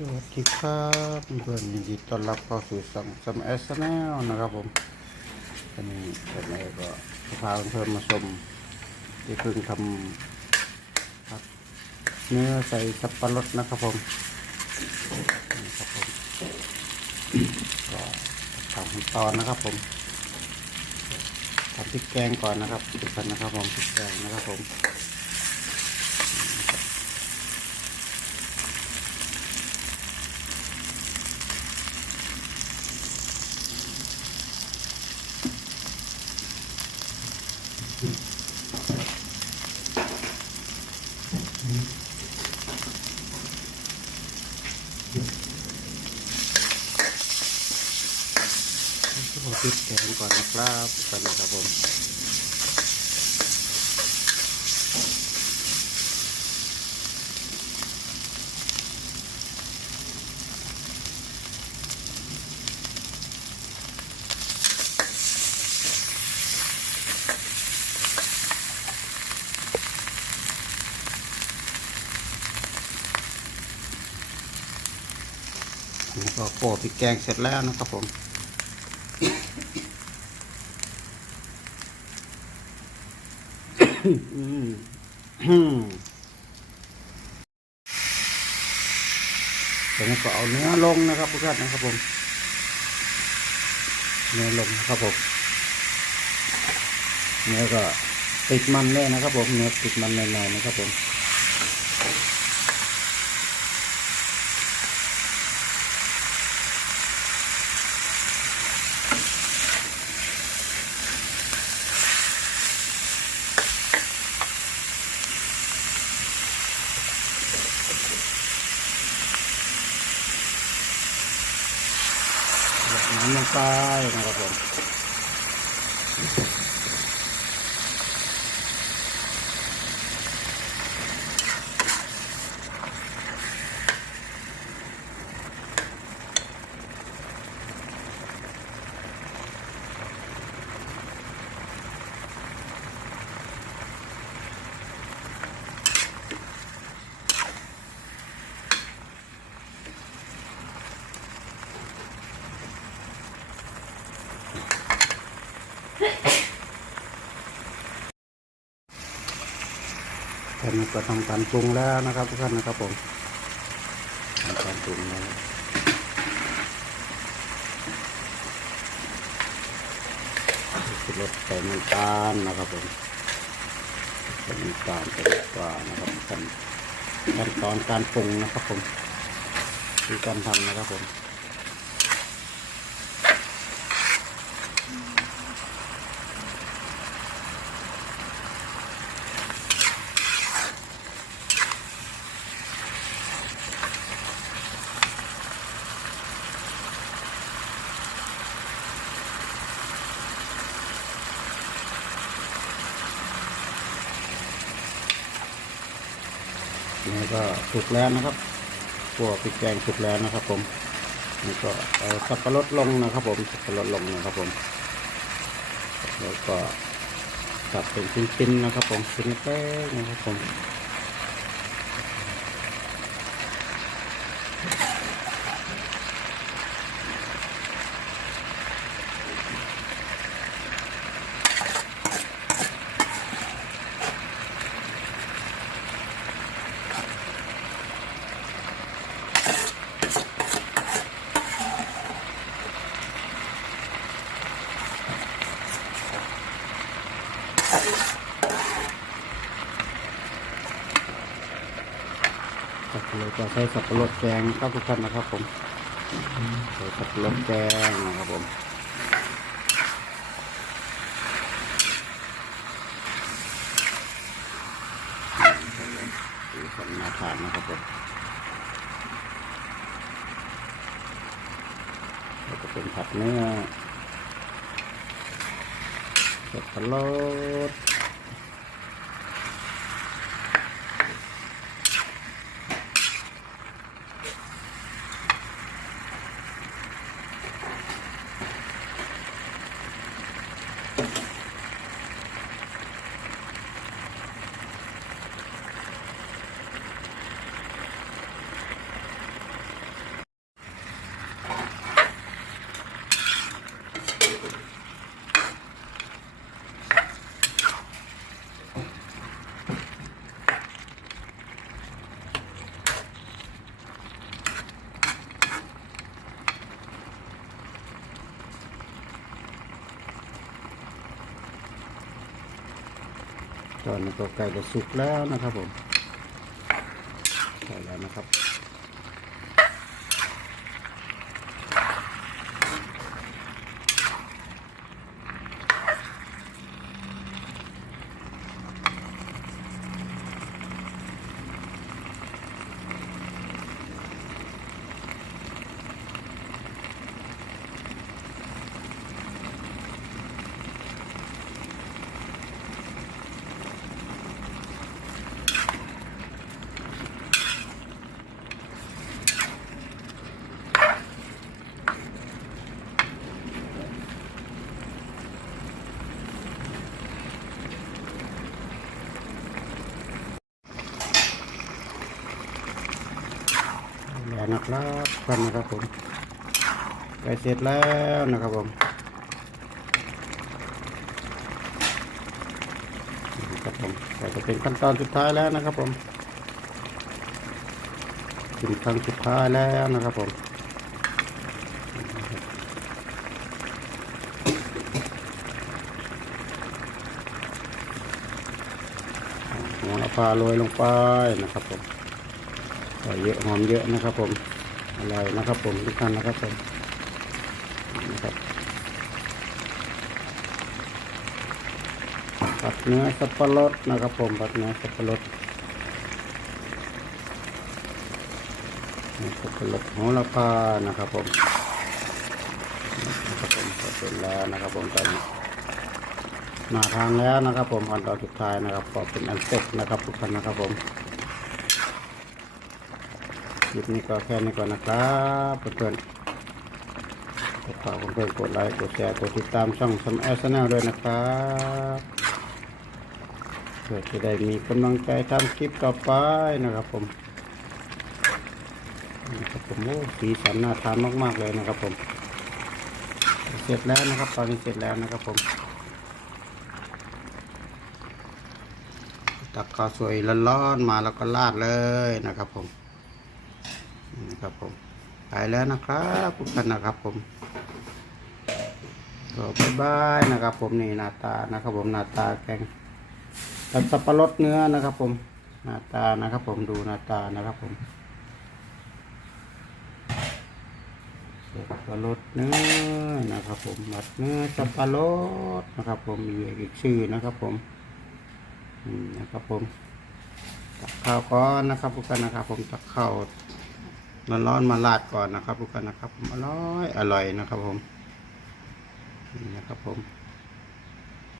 สวัสดีครับเพื่อนยินดีต้อนรับเข้าสู่สังสมเอสแนลนะครับผมวันนี้วันนี้ก็พาเพื่อนมาชมที่เพิ่งทำผัดเนื้อใส่สับปะรดนะครับผมนี่ครับผมก็ทำขั้นตอนนะครับผมทำพริกแกงก่อนนะครับทุกท่านนะครับผมพริกแกงนะครับผม ผมพริกแกงก่อนนะครับกท่านนะครับผมก็โปะพริกแกงเสร็จแล้วนะครับผม อืมอืมผมก็เอาเนื้อลงนะครับทุกท่านนะครับผม เนื้อลงนะครับผมเนื้อก็ติดมันแน่นะครับผม เนื้อติดมันแน่อยๆนะครับผม หยดน้ำลงไปนะครับผม ท่านก็ทำการปรุงแล้วนะครับทุกท่านนะครับผมทำการปรุงแล้วสุดรสใส่น้ำตาลนะครับผมใส่น้ำตาลใส่น้ำปลานะครับท่านขั้นตอนการปรุงนะครับผมคือการทำนะครับผม นี่ก็สุกแล้วนะครับพวกพริกแกงสุกแล้วนะครับ ผมนี่ก็เอาสับปะรดลงนะครับ ผมสับปะรดลงนะครับผม แล้วก็ตัดเป็นชิ้นๆนะครับ ผมชิ้นเล็กๆนะครับผม สับปะรดก็ใช้สับปะรดแกงครับทุกท่านนะครับ ผมใส่สับปะรดแกงนะครับผมสีสันน่าทานนะครับผมแล้วก็เป็นผัดเนื้อสับปะรด ตอนนี้ก็ใกล้จะสุกแล้วนะครับผมใส่แล้วนะครับ ครับกันนะครับผมใกล้เสร็จแล้วนะครับผมครับผมก็จะเป็นขั้นตอนสุดท้ายแล้วนะครับผมถึงครั้งสุดท้ายแล้วนะครับผมหัวลาโรยลงไปนะครับผมเยอะหอมเยอะนะครับผม อร่อยนะครับผมทุกท่านนะครับผมนะครับผัดเนื้อสับปะรดนะครับผมผัดเนื้อสับปะรดสับปะรดโหระพานะครับผมนะครับผมเสร็จแล้วนะครับผมตอนนี้มาทางแล้วนะครับผมขั้นตอนสุดท้ายนะครับก็เป็นอันเสร็จนะครับทุกท่านนะครับผม คลิปนี้ก็แค่นี้ก่อนนะครับเพื่อนๆฝากเพื่อนๆกดไลค์กดแชร์กดติดตามช่องสมแอสแนลด้วยนะครับเพื่อจะได้มีกำลังใจทำคลิปต่อไปนะครับผมนะครับผมโอ้สีสันน่าทานมาก ๆ เลยนะครับผม เสร็จแล้วนะครับ ตอนนี้เสร็จแล้วนะครับผม ตักข้าวสวยร้อนๆมาแล้วก็ราดเลยนะครับผม นะครับผมไปแล้วนะครับทุกท่านนะครับผมก็บายบายนะครับ ผมนี่หน้าตานะครับ ผมหน้าตาแกงกับสับปะรดเนื้อนะครับ ผมหน้าตานะครับ ผมดูหน้าตานะครับ ผมสับปะรดเนื้อนะครับ ผมมัดเนื้อสับปะรดนะครับ ผมมีอีกชื่อนะครับ ผมอืมนะครับผมตักข้าวก่อนนะครับทุกท่านนะครับ ผมตักข้าว ร้อนๆมาลาดก่อนนะครับทุกคนนะครับอร่อยอร่อยนะครับผมนี่นะครับผม